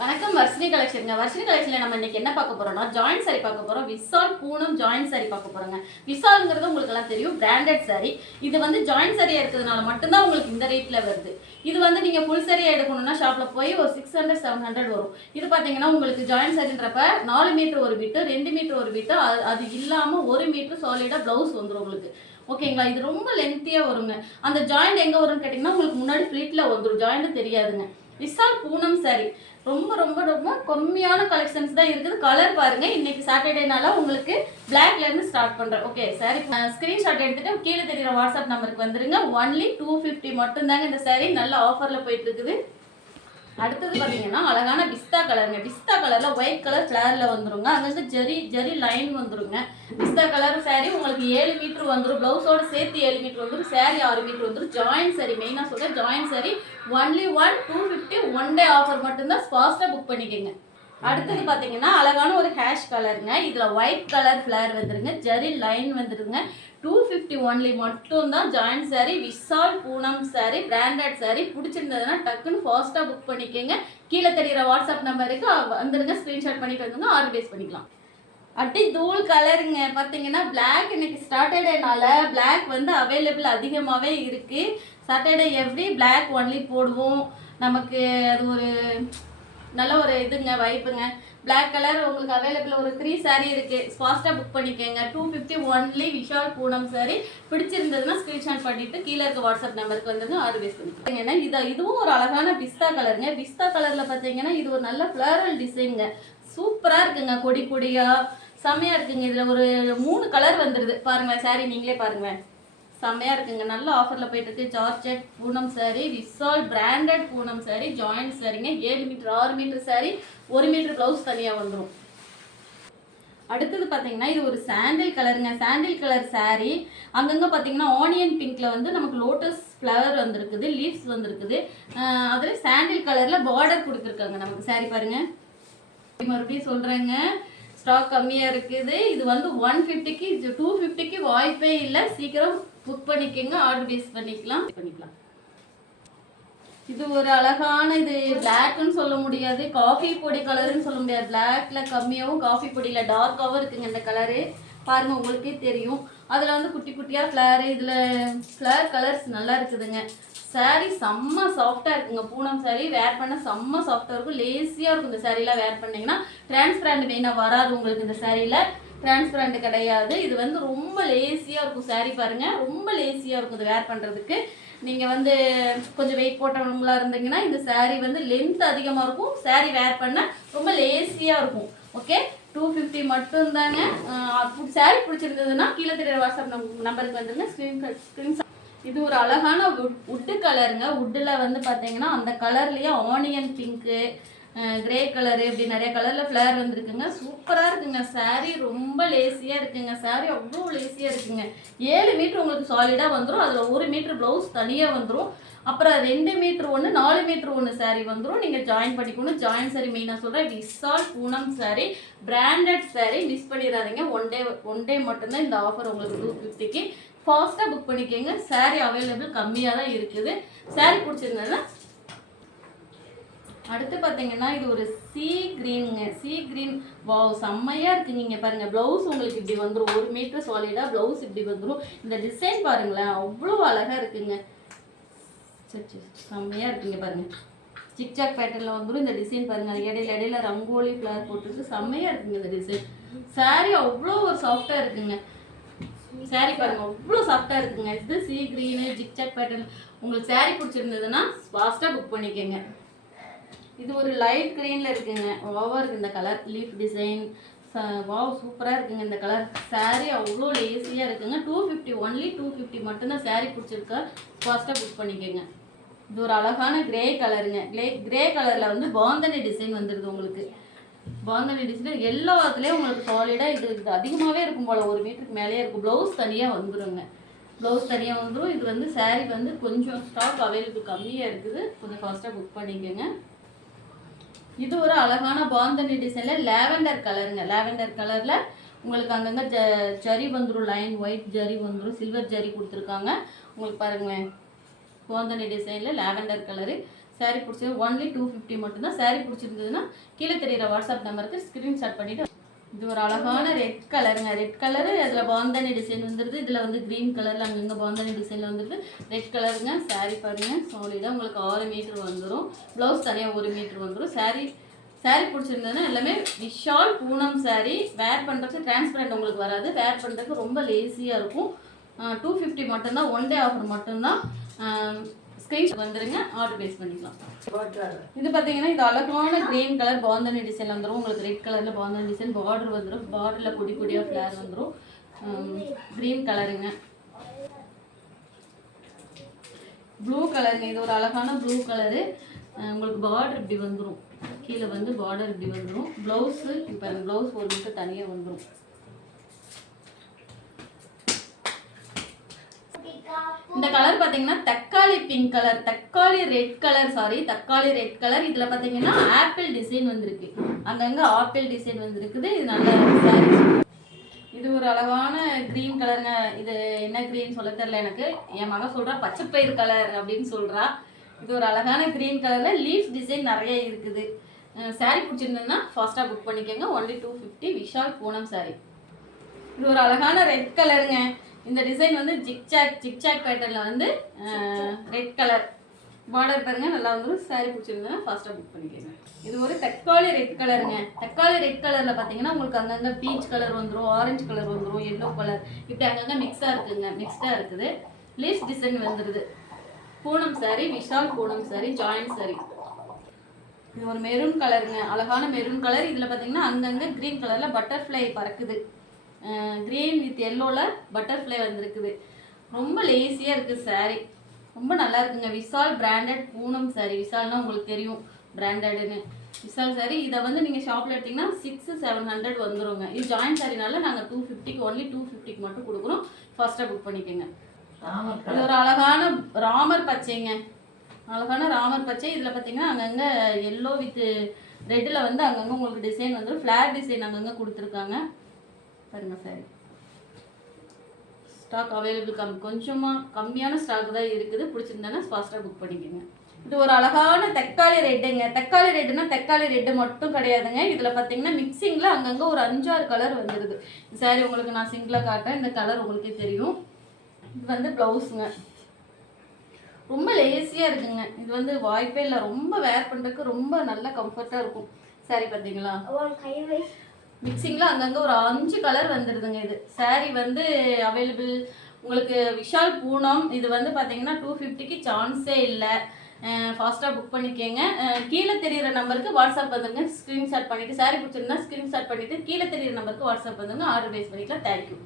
வணக்கம் வர்ஷினி கலெக்ஷனுங்க. வர்ஷினி கலெக்ஷனில் நம்ம இன்னைக்கு என்ன பார்க்க போறோம்னா ஜாயிண்ட் சாரி பார்க்க போறோம். விசால் பூனம் ஜாயிண்ட் சாரி பார்க்க போறோங்க. விசால்ங்கிறது உங்களுக்கு எல்லாம் தெரியும், பிராண்டட் சாரி. இது வந்து ஜாயிண்ட் சாரியா இருக்கிறதுனால மட்டும்தான் உங்களுக்கு இந்த ரேட்ல வருது. இது வந்து நீங்க ஃபுல் சாரியா எடுக்கணும்னா ஷாப்ல போய் ஒரு 600-700 வரும். இது பார்த்தீங்கன்னா உங்களுக்கு ஜாயிண்ட் சாரின்றப்ப 4 மீட்டர் ஒரு பிட்டு, 2 மீட்டர் ஒரு பிட்டு, அது இல்லாம 1 மீட்டர் சாலிடா பிளவுஸ் வந்துடும் உங்களுக்கு. ஓகேங்களா? இது ரொம்ப லென்த்தியா வருங்க. அந்த ஜாயிண்ட் எங்க வரும்னு கேட்டிங்கன்னா உங்களுக்கு முன்னாடி ஃப்ளீட்ல வந்துடும், ஜாயிண்ட் தெரியாதுங்க. விசால் பூனம் சாரி ரொம்ப ரொம்ப ரொம்ப கம்மியான கலெக்ஷன்ஸ் தான் இருக்குது. கலர் பாருங்க, இன்னைக்கு சாட்டர்டேனால உங்களுக்கு பிளாக்ல இருந்து ஸ்டார்ட் பண்றேன். ஓகே சாரி ஸ்கிரீன்ஷாட் எடுத்துட்டு கீழே தெரியுற வாட்ஸ்அப் நம்பருக்கு வந்துருங்க. ஒன்லி 250 மட்டும் தாங்க இந்த சாரி, நல்ல ஆஃபர்ல போயிட்டு இருக்குது. அடுத்தது பார்த்தீங்கன்னா அழகான பிஸ்தா கலருங்க. பிஸ்தா கலரில் ஒயிட் கலர் ஃப்ளேரில் வந்துருங்க. அங்கங்கே ஜரி லைன் வந்துருங்க. பிஸ்தா கலர் சாரி உங்களுக்கு 7 மீட்டர் வந்துடும். ப்ளவுஸோடு சேர்த்து 7 மீட்டர் வந்துடும். சாரி 6 மீட்டர் வந்துடும். ஜாயின் சாரி மெயினாக சொல்கிறேன், join sorry only 250 one day offer மட்டும்தான். ஃபாஸ்ட்டாக புக் பண்ணிக்கோங்க. அடுத்தது பார்த்தீங்கன்னா அழகான ஒரு ஹேஷ் கலருங்க. இதில் ஒயிட் கலர் ஃப்ளேர் வந்துருங்க, ஜரி லைன் வந்துருங்க. 250 ஒன்லி மட்டும்தான். Joint sorry, Vishal Poonam sorry, branded sorry. பிடிச்சிருந்ததுன்னா டக்குன்னு ஃபாஸ்ட்டாக புக் பண்ணிக்கோங்க. கீழே தெரிகிற வாட்ஸ்அப் நம்பருக்கு வந்துருங்க, ஸ்க்ரீன்ஷாட் பண்ணிட்டு வந்துங்க, ஆர்டர் பேஸ் பண்ணிக்கலாம். அப்படி தூள் கலருங்க. பார்த்தீங்கன்னா பிளாக் இன்னைக்கு சாட்டர்டேனால பிளாக் வந்து அவைலபிள் அதிகமாகவே இருக்குது. சாட்டர்டே எவ்ரி பிளாக் ஒன்லி போடுவோம். நமக்கு அது ஒரு நல்ல ஒரு இதுங்க, வைப்புங்க. பிளாக் கலர் உங்களுக்கு அவைலபிள் ஒரு 3 சாரி இருக்குது. ஃபாஸ்ட்டாக புக் பண்ணிக்கோங்க. 250 ஒன்லி விஷால் பூனம் சாரி. பிடிச்சிருந்ததுன்னா ஸ்க்ரீன்ஷாட் பண்ணிவிட்டு கீழே இருக்க வாட்ஸ்அப் நம்பருக்கு வந்துங்க, ஆர்டர் பேஸ் பண்ணிக்கோங்க. இதுவும் ஒரு அழகான பிஸ்தா கலருங்க. பிஸ்தா கலரில் பார்த்தீங்கன்னா இது ஒரு நல்ல ஃப்ளோரல் டிசைனுங்க. சூப்பராக இருக்குங்க, கொடி கொடியாக செம்மையாக இருக்குங்க. இதில் ஒரு 3 கலர் வந்துடுது பாருங்களேன். சாரி நீங்களே பாருங்களேன், செம்மையாக இருக்குங்க. நல்ல ஆஃபரில் போயிட்டு இருக்கு. Georgette Poonam sari, Vishal branded Poonam sari, joint சாரிங்க. 7 metre 6 metre sari, 1 metre blouse தனியாக வந்துடும். அடுத்தது பார்த்தீங்கன்னா இது ஒரு சாண்டில் கலருங்க. சாண்டில் கலர் சாரி அங்கங்கே பார்த்தீங்கன்னா ஆனியன் பிங்க்ல வந்து நமக்கு லோட்டஸ் ஃப்ளவர் வந்துருக்குது, லீவ்ஸ் வந்துருக்குது. அதில் சாண்டில் கலரில் பார்டர் கொடுத்துருக்காங்க நமக்கு. சாரி பாருங்க, மறுபடியும் சொல்கிறேங்க, ஸ்டாக் கம்மியாக இருக்குது. இது வந்து 150க்கு 250க்கு வாய்ப்பே இல்லை. சீக்கிரம் புக் பண்ணிக்கோங்க, ஆர்டர் பேஸ் பண்ணிக்கலாம். இது ஒரு அழகான, இது பிளாக்னு சொல்ல முடியாது, காஃபி பொடி கலருன்னு சொல்ல முடியாது. பிளாக்ல கம்மியாகவும் காஃபி பொடியில் டார்க்காகவும் இருக்குங்க இந்த கலரு. பாருங்கள் உங்களுக்கே தெரியும். அதில் வந்து குட்டி குட்டியாக ஃப்ளேரு, இதில் ஃப்ளேர் கலர்ஸ் நல்லா இருக்குதுங்க. சாரீ செம்ம சாஃப்டாக இருக்குங்க. பூனம் சாரீ வேர் பண்ண செம்ம சாஃப்டாக இருக்கும், லேசியாக இருக்கும். இந்த சாரீலாம் வேர் பண்ணிங்கன்னா டிரான்ஸ்பரண்ட் மெயினாக வராது உங்களுக்கு. இந்த சாரியில் டிரான்ஸ்பரண்ட் கிடையாது. இது வந்து ரொம்ப லேசியாக இருக்கும். சாரீ பாருங்கள், ரொம்ப லேசியாக இருக்கும் இது வேர் பண்ணுறதுக்கு. நீங்கள் வந்து கொஞ்சம் வெயிட் போட்டவங்களா இருந்தீங்கன்னா இந்த சாரீ வந்து லென்த் அதிகமாக இருக்கும். சாரீ வேர் பண்ண ரொம்ப லேசியாக இருக்கும். ஓகே, 250 மட்டும்தாங்க. சாரீ பிடிச்சிருந்ததுன்னா கீழே தெரியுற வாட்ஸ்அப் நம்பருக்கு வந்துருங்க, ஸ்க்ரீன்ஷாட். இது ஒரு அழகான உட்டு கலருங்க. உட்டில் வந்து பார்த்தீங்கன்னா அந்த கலர்லேயே ஆனியன் பிங்க்கு, கிரே கலரு, இப்படி நிறைய கலரில் ஃப்ளேர் வந்துருக்குங்க. சூப்பராக இருக்குங்க. சாரீ ரொம்ப லேசியாக இருக்குங்க. சாரீ அவ்வளோ லேசியாக இருக்குங்க. 7 மீட்டர் உங்களுக்கு சாலிடாக வந்துடும். அதில் 1 மீட்டர் ப்ளவுஸ் தனியாக வந்துடும். அப்புறம் 2 மீட்டர் ஒன்று, 4 மீட்டர் ஒன்று சாரீ வந்துடும். நீங்கள் ஜாயின் பண்ணிக்கணும். ஜாயின் சாரீ மெயினாக சொல்கிறேன், விசால் பூனம் சாரீ, பிராண்டட் சாரீ. மிஸ் பண்ணிடாதீங்க. ஒன் டே மட்டும்தான் இந்த ஆஃபர் உங்களுக்கு. 250க்கு ஃபாஸ்ட்டாக புக் பண்ணிக்கோங்க. சாரீ அவைலபிள் கம்மியாக தான் இருக்குது. சாரீ பிடிச்சிருந்ததுன்னா. அடுத்து பார்த்தீங்கன்னா இது ஒரு சீ கிரீனுங்க. சீ கிரீன் வாவ் செம்மையாக இருக்குங்க. இங்கே பாருங்கள், ப்ளவுஸ் உங்களுக்கு இப்படி வந்துடும். 1 மீட்டர் சாலிடாக ப்ளவுஸ் இப்படி வந்துடும். இந்த டிசைன் பாருங்களேன், அவ்வளோ அழகாக இருக்குங்க. சரி செம்மையாக இருக்குங்க பாருங்கள். சிக்சாக் பேட்டர்னில் வந்துடும் இந்த டிசைன் பாருங்கள். இடையில ரங்கோலி ஃப்ளவர் போட்டுருக்கு. செம்மையாக இருக்குங்க இந்த டிசைன். சாரீ அவ்வளோ ஒரு சாஃப்டாக இருக்குங்க. சாரீ பாருங்க, அவ்வளோ சாஃப்டாக இருக்குங்க. இது சீ கிரீனு ஜிக்சாக் பேட்டர்ன். உங்களுக்கு சாரீ பிடிச்சிருந்ததுன்னா ஃபாஸ்ட்டாக புக் பண்ணிக்கோங்க. இது ஒரு லைட் க்ரீனில் இருக்குங்க. வாவாக இருக்குது இந்த கலர். லீஃப் டிசைன் வாவ் சூப்பராக இருக்குங்க இந்த கலர். சாரீ அவ்வளோ லேசியாக இருக்குங்க. 250 ஒன்லி 250 மட்டும்தான். சாரீ பிடிச்சிருக்கா ஃபாஸ்ட்டாக புக் பண்ணிக்கோங்க. இது ஒரு அழகான கிரே கலருங்க. கிரே கலரில் வந்து பாந்தனி டிசைன் வந்துடுது உங்களுக்கு. பாந்தனி டிசைன் எல்லாத்துலேயும் உங்களுக்கு சாலிடாக இது அதிகமாகவே இருக்கும் போல், 1 மீட்டருக்கு மேலேயே இருக்கும். ப்ளவுஸ் தனியாக வந்துடுங்க. ப்ளவுஸ் தனியாக வந்துடும். இது வந்து சாரீ வந்து கொஞ்சம் ஸ்டாக் அவைலபிள் கம்மியாக இருக்குது. கொஞ்சம் ஃபாஸ்ட்டாக புக் பண்ணிக்கோங்க. இது ஒரு அழகான பாந்தனி டிசைனில் லாவெண்டர் கலருங்க. லாவெண்டர் கலரில் உங்களுக்கு அங்கங்கே ஜரி வந்துடும், லைன் ஒயிட் ஜரி வந்துடும், சில்வர் ஜரி கொடுத்துருக்காங்க உங்களுக்கு. பாருங்களேன், பாந்தனி டிசைனில் லாவெண்டர் கலரு. saree பிடிச்சது ஒன்லி 250 மட்டும்தான். saree பிடிச்சிருந்ததுன்னா கீழே தெரியுற வாட்ஸ்அப் நம்பருக்கு ஸ்க்ரீன்ஷாட் பண்ணிவிட்டு. இது ஒரு அழகான ரெட் கலருங்க. ரெட் கலரு அதில் பாந்தனி டிசைன் வந்துடுது. இதில் வந்து க்ரீன் கலரில் அங்கங்கே பாந்தனி டிசைனில் வந்துடுது. ரெட் கலருங்க. saree பாருங்கள் சாலிடாக உங்களுக்கு 6 மீட்டர் வந்துடும். ப்ளவுஸ் தனியாக 1 மீட்டர் வந்துடும். saree பிடிச்சிருந்ததுன்னா எல்லாமே விஷால் பூனம் saree. வேர் பண்ணுறதுக்கு டிரான்ஸ்பரண்ட் உங்களுக்கு வராது. வேர் பண்ணுறதுக்கு ரொம்ப லேசியாக இருக்கும். 250 மட்டும்தான். 1 டே ஆஃபர் மட்டும்தான். ஸ்க்ரீன்ஷாட் வந்துருங்க, ஆர்டர் பேஸ் பண்ணிக்கலாம். இது பார்த்தீங்கன்னா இது அழகான க்ரீன் கலர் பாந்தனி டிசைன் வந்துடும். உங்களுக்கு ரெட் கலரில் பாந்தனி டிசைன் பார்டர் வந்துடும். பார்டரில் கொடி கொடியாக ஃப்ளேர் வந்துடும். க்ரீன் கலருங்க. ப்ளூ கலருங்க. இது ஒரு அழகான ப்ளூ கலரு. உங்களுக்கு பார்டர் இப்படி வந்துடும். கீழே வந்து பார்டர் இப்படி வந்துடும். ப்ளவுஸு இப்போ ப்ளவுஸ் ஒரு மீட்டர் தனியாக வந்துடும். இந்த கலர் பார்த்தீங்கன்னா தக்காளி பிங்க் கலர், தக்காளி ரெட் கலர். இதில் பார்த்தீங்கன்னா ஆப்பிள் டிசைன் வந்திருக்கு. அங்கங்கே ஆப்பிள் டிசைன் வந்திருக்குது. இது நல்ல சாரீ. இது ஒரு அழகான க்ரீன் கலருங்க. இது என்ன க்ரீன் சொல்ல தெரியல எனக்கு. என் மகன் சொல்கிறா பச்சைப்பயிர் கலர் அப்படின்னு சொல்கிறா. இது ஒரு அழகான க்ரீன் கலரில் லீஃப் டிசைன் நிறைய இருக்குது. சாரீ பிடிச்சிருந்ததுன்னா ஃபாஸ்ட்டாக புக் பண்ணிக்கோங்க. ஒன்லி 250 விஷால் பூனம் சாரீ. இது ஒரு அழகான ரெட் கலருங்க. இந்த டிசைன் வந்து ஜிக்சாக் பேட்டர்னில் வந்து ரெட் கலர் பார்டர் பாருங்கள் நல்லா வந்துடும். சாரீ பிடிச்சிருந்ததுன்னா ஃபாஸ்ட்டாக புக் பண்ணிக்கோங்க. இது ஒரு தக்காளி ரெட் கலருங்க. தக்காளி ரெட் கலரில் பார்த்தீங்கன்னா உங்களுக்கு அங்கங்கே பீச் கலர் வந்துடும், ஆரஞ்சு கலர் வந்துடும், எல்லோ கலர் இப்படி அங்கங்கே மிக்ஸ்டாக இருக்குது. லீஃப் டிசைன் வந்துடுது. பூனம் சாரீ, விஷால் பூனம் சாரீ, ஜாயின்ட் சாரீ. இது ஒரு மெரூன் கலருங்க. அழகான மெரூன் கலர். இதில் பார்த்தீங்கன்னா அங்கங்கே க்ரீன் கலரில் பட்டர்ஃப்ளை பறக்குது. க்ரீன் வித் எல்லோவில் பட்டர்ஃப்ளை வந்துருக்குது. ரொம்ப லேசியாக இருக்குது சாரீ. ரொம்ப நல்லா இருக்குங்க. விஷால் பிராண்டட் பூனம் சாரீ. விஷால்னால் உங்களுக்கு தெரியும் பிராண்டடுன்னு. விஷால் சாரீ. இதை வந்து நீங்கள் ஷாப்பில் எடுத்திங்கன்னா 600-700 வந்துடுங்க. இது ஜாயின்ட் சாரீனால நாங்கள் 250க்கு ஒன்லி 250க்கு மட்டும் கொடுக்குறோம். ஃபாஸ்ட்டாக புக் பண்ணிக்கோங்க. இது ஒரு அழகான ராமர் பச்சைங்க. அழகான ராமர் பச்சை. இதில் பார்த்தீங்கன்னா அங்கங்கே எல்லோ வித் ரெட்டில் வந்து அங்கங்கே உங்களுக்கு டிசைன் வந்துடும். ஃப்ளார் டிசைன் அங்கங்கே கொடுத்துருக்காங்க பாருங்க. சாரி ஸ்டாக் அவைலபிள் கொஞ்சமாக கம்மியான ஸ்டாக் தான் இருக்குது. பிடிச்சிருந்தேன்னா ஃபாஸ்ட்டாக புக் பண்ணிக்கோங்க. இது ஒரு அழகான தக்காளி ரெட்டுங்க. தக்காளி ரெட்டுனா தக்காளி ரெட்டு மட்டும் கிடையாதுங்க. இதில் பார்த்தீங்கன்னா மிக்சிங்கில் அங்கங்கே ஒரு 5-6 கலர் வந்துடுது. சாரி உங்களுக்கு நான் சிங்கிளாக காட்டேன். இந்த கலர் உங்களுக்கே தெரியும். இது வந்து ப்ளவுஸுங்க. ரொம்ப லேசியாக இருக்குங்க. இது வந்து வாய்ப்பே இல்லை. ரொம்ப வேர் பண்ணுறதுக்கு ரொம்ப நல்ல கம்ஃபர்ட்டாக இருக்கும். சாரி பார்த்தீங்களா மிக்சிங்கில் அங்கங்கே ஒரு 5 கலர் வந்துடுதுங்க. இது சாரீ வந்து அவைலபிள் உங்களுக்கு விஷால் பூனம். இது வந்து பார்த்தீங்கன்னா 250க்கு சான்ஸே இல்லை. ஃபாஸ்ட்டாக புக் பண்ணிக்கோங்க. கீழே தெரிகிற நம்பருக்கு வாட்ஸ்அப் வந்துங்க. ஸ்க்ரீன்ஷாட் பண்ணிவிட்டு சாரீ பிடிச்சிருந்தா ஸ்க்ரீன்ஷாட் பண்ணிவிட்டு கீழே தெரிகிற நம்பருக்கு வாட்ஸ்அப் வந்துங்க. ஆர்டர் பேஸ் பண்ணிக்கலாம். தேங்க்யூ.